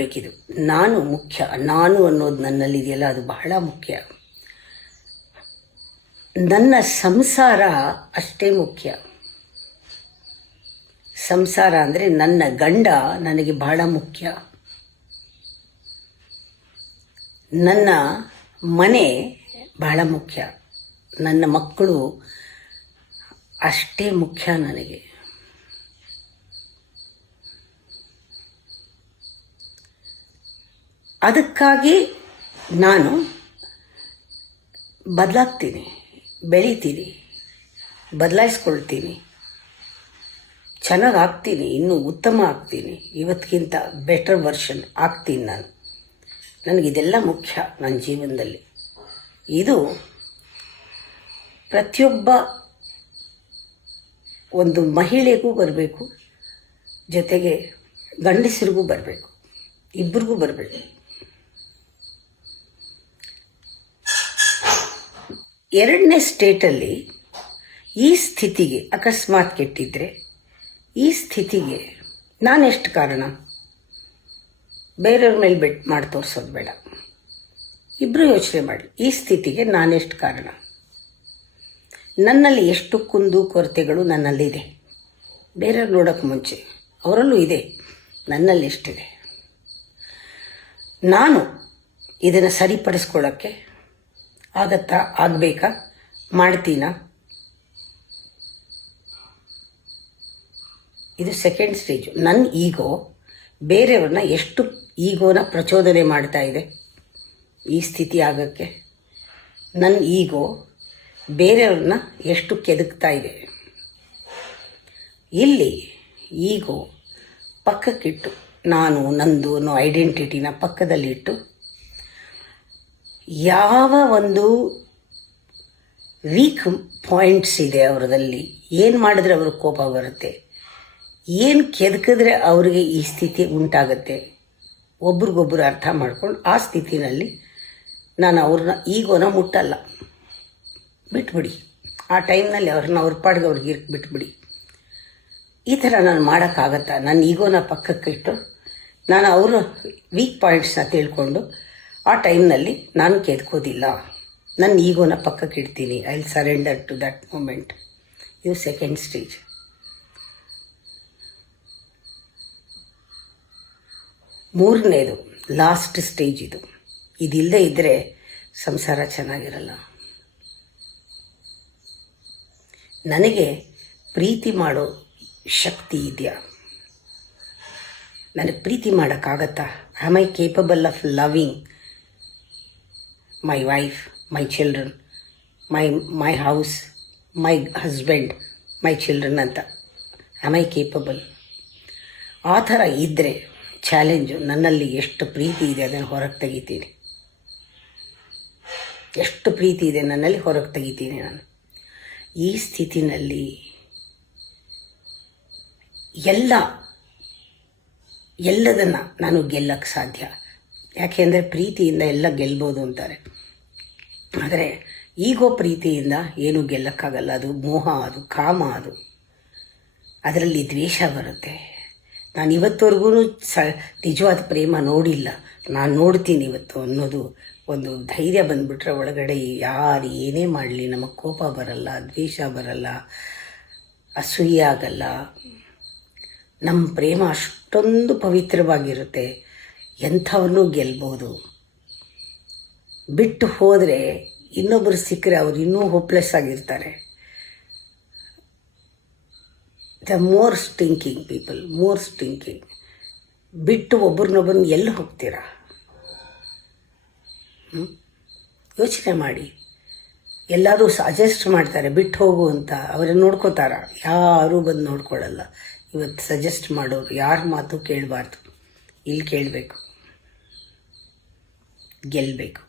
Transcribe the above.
ಬೇಕಿದು ನಾನು ಮುಖ್ಯ. ನಾನು ಅನ್ನೋದು ನನ್ನಲ್ಲಿದೆಯಲ್ಲ, ಅದು ಬಹಳ ಮುಖ್ಯ. ನನ್ನ ಸಂಸಾರ ಅಷ್ಟೇ ಮುಖ್ಯ. ಸಂಸಾರ ಅಂದರೆ ನನ್ನ ಗಂಡ ನನಗೆ ಬಹಳ ಮುಖ್ಯ. ನನ್ನ ಮನೆ ಬಹಳ ಮುಖ್ಯ. ನನ್ನ ಮಕ್ಕಳು ಅಷ್ಟೇ ಮುಖ್ಯ ನನಗೆ. ಅದಕ್ಕಾಗಿ ನಾನು ಬದಲಾಗ್ತೀನಿ, ಬೆಳಿತೀನಿ, ಬದಲಾಯಿಸ್ಕೊಳ್ತೀನಿ, ಚೆನ್ನಾಗಾಗ್ತೀನಿ, ಇನ್ನೂ ಉತ್ತಮ ಆಗ್ತೀನಿ, ಇವತ್ತಿಗಿಂತ ಬೆಟರ್ ವರ್ಷನ್ ಆಗ್ತೀನಿ ನಾನು. ನನಗಿದೆಲ್ಲ ಮುಖ್ಯ ನನ್ನ ಜೀವನದಲ್ಲಿ. ಇದು ಪ್ರತಿಯೊಬ್ಬ ಒಂದು ಮಹಿಳೆಗೂ ಬರಬೇಕು, ಜೊತೆಗೆ ಗಂಡಸರಿಗೂ ಬರಬೇಕು, ಇಬ್ಬರಿಗೂ ಬರಬೇಕು. ಎರಡನೇ ಸ್ಟೇಟಲ್ಲಿ ಈ ಸ್ಥಿತಿಗೆ ಅಕಸ್ಮಾತ್ ಕೆಟ್ಟಿದ್ರೆ, ಈ ಸ್ಥಿತಿಗೆ ನಾನೆಷ್ಟು ಕಾರಣ? ಬೇರೆಯವ್ರ ಮೇಲೆ ಬೆಟ್ ಮಾಡಿ ತೋರಿಸೋದು ಬೇಡ. ಇಬ್ಬರು ಯೋಚನೆ ಮಾಡಿ, ಈ ಸ್ಥಿತಿಗೆ ನಾನೆಷ್ಟು ಕಾರಣ? ನನ್ನಲ್ಲಿ ಎಷ್ಟು ಕುಂದು ಕೊರತೆಗಳು ನನ್ನಲ್ಲಿದೆ. ಬೇರೆಯವ್ರು ನೋಡೋಕ್ಕೆ ಮುಂಚೆ ಅವರಲ್ಲೂ ಇದೆ, ನನ್ನಲ್ಲಿ ಎಷ್ಟಿದೆ. ನಾನು ಇದನ್ನು ಸರಿಪಡಿಸ್ಕೊಳ್ಳೋಕ್ಕೆ ಆಗತ್ತಾ? ಆಗಬೇಕಾ? ಮಾಡ್ತೀನಾ? ಇದು ಸೆಕೆಂಡ್ ಸ್ಟೇಜು. ನನ್ನ ಈಗೋ ಬೇರೆಯವ್ರನ್ನ ಎಷ್ಟು ಈಗೋನ ಪ್ರಚೋದನೆ ಮಾಡ್ತಾ ಇದೆ ಈ ಸ್ಥಿತಿ ಆಗೋಕ್ಕೆ. ನನ್ನ ಈಗೋ ಬೇರೆಯವ್ರನ್ನ ಎಷ್ಟು ಕೆದಕ್ತಾ ಇದೆ. ಇಲ್ಲಿ ಈಗೋ ಪಕ್ಕಕ್ಕಿಟ್ಟು, ನಾನು ನಂದು ಅನ್ನೋ ಐಡೆಂಟಿಟಿನ ಪಕ್ಕದಲ್ಲಿಟ್ಟು, ಯಾವ ಒಂದು ವೀಕ್ ಪಾಯಿಂಟ್ಸ್ ಇದೆ ಅವರದಲ್ಲಿ, ಏನು ಮಾಡಿದ್ರೆ ಅವ್ರಿಗೆ ಕೋಪ ಬರುತ್ತೆ, ಏನು ಕೆದಕಿದ್ರೆ ಅವರಿಗೆ ಈ ಸ್ಥಿತಿ ಉಂಟಾಗುತ್ತೆ, ಒಬ್ರಿಗೊಬ್ಬರು ಅರ್ಥ ಮಾಡ್ಕೊಂಡು ಆ ಸ್ಥಿತಿನಲ್ಲಿ ನಾನು ಅವ್ರನ್ನ ಈಗೋನ ಮುಟ್ಟಲ್ಲ. ಬಿಟ್ಬಿಡಿ, ಆ ಟೈಮ್ನಲ್ಲಿ ಅವ್ರ ಪಾಡಿಗೆ ಅವ್ರಿಗೆ ಬಿಟ್ಬಿಡಿ. ಈ ಥರ ನಾನು ಮಾಡೋಕ್ಕಾಗತ್ತಾ? ನನ್ನ ಈಗೋನ ಪಕ್ಕಕ್ಕಿಟ್ಟು ನಾನು ಅವರ ವೀಕ್ ಪಾಯಿಂಟ್ಸ್ನ ತಿಳ್ಕೊಂಡು ಆ ಟೈಮ್ನಲ್ಲಿ ನಾನು ಕೆದ್ಕೋದಿಲ್ಲ, ನನ್ನ ಈಗೋನ ಪಕ್ಕಕ್ಕೆ ಇಡ್ತೀನಿ. I will surrender to that moment. ಇದು ಸೆಕೆಂಡ್ ಸ್ಟೇಜ್. ಮೂರನೇದು ಲಾಸ್ಟ್ ಸ್ಟೇಜ್. ಇದಿಲ್ಲದೆ ಇದ್ದರೆ ಸಂಸಾರ ಚೆನ್ನಾಗಿರಲ್ಲ. ನನಗೆ ಪ್ರೀತಿ ಮಾಡೋ ಶಕ್ತಿ ಇದೆಯಾ? ನನಗೆ ಪ್ರೀತಿ ಮಾಡೋಕ್ಕಾಗತ್ತಾ? Am I capable of loving my wife, my children, my house, my husband, my children ಅಂತ. Am I capable? ಆ ಥರ ಇದ್ದರೆ ಚಾಲೆಂಜು. ನನ್ನಲ್ಲಿ ಎಷ್ಟು ಪ್ರೀತಿ ಇದೆ ಅದನ್ನು ಹೊರಗೆ ತೆಗಿತೀನಿ. ಎಷ್ಟು ಪ್ರೀತಿ ಇದೆ ನನ್ನಲ್ಲಿ ಹೊರಗೆ ತೆಗಿತೀನಿ ನಾನು. ಈ ಸ್ಥಿತಿನಲ್ಲಿ ಎಲ್ಲದನ್ನು ನಾನು ಗೆಲ್ಲಕ್ಕೆ ಸಾಧ್ಯ. ಯಾಕೆಂದರೆ ಪ್ರೀತಿಯಿಂದ ಎಲ್ಲ ಗೆಲ್ಬೋದು ಅಂತಾರೆ. ಆದರೆ ಈಗೋ ಪ್ರೀತಿಯಿಂದ ಏನೂ ಗೆಲ್ಲಕ್ಕಾಗಲ್ಲ. ಅದು ಮೋಹ, ಅದು ಕಾಮ, ಅದರಲ್ಲಿ ದ್ವೇಷ ಬರುತ್ತೆ. ನಾನು ಇವತ್ತವರೆಗೂ ನಿಜವಾದ ಪ್ರೇಮ ನೋಡಿಲ್ಲ. ನಾನು ನೋಡ್ತೀನಿ ಇವತ್ತು ಅನ್ನೋದು ಒಂದು ಧೈರ್ಯ ಬಂದುಬಿಟ್ರೆ ಒಳಗಡೆ ಯಾರು ಏನೇ ಮಾಡಲಿ ನಮಗೆ ಕೋಪ ಬರಲ್ಲ, ದ್ವೇಷ ಬರಲ್ಲ, ಅಸೂಯೆ ಆಗಲ್ಲ. ನಮ್ಮ ಪ್ರೇಮ ಅಷ್ಟೊಂದು ಪವಿತ್ರವಾಗಿರುತ್ತೆ. ಎಂಥವನ್ನೂ ಗೆಲ್ಬೋದು. ಬಿಟ್ಟು ಹೋದರೆ ಇನ್ನೊಬ್ಬರು ಸಿಕ್ಕರೆ ಅವ್ರು ಇನ್ನೂ ಹೋಪ್ಲೆಸ್ ಆಗಿರ್ತಾರೆ. The more stinking people, more stinking. ಬಿಟ್ಟು ಒಬ್ರನ್ನೊಬ್ಬರನ್ನ ಎಲ್ಲಿ ಹೋಗ್ತೀರಾ? ಯೋಚನೆ ಮಾಡಿ. ಎಲ್ಲರೂ ಸಜೆಸ್ಟ್ ಮಾಡ್ತಾರೆ ಬಿಟ್ಟು ಹೋಗು ಅಂತ. ಅವರನ್ನು ನೋಡ್ಕೋತಾರ? ಯಾರೂ ಬಂದು ನೋಡ್ಕೊಳ್ಳಲ್ಲ. ಇವತ್ತು ಸಜೆಸ್ಟ್ ಮಾಡೋರು ಯಾರ ಮಾತು ಕೇಳಬಾರ್ದು. ಇಲ್ಲಿ ಕೇಳಬೇಕು, ಗೆಲ್ಲಬೇಕು.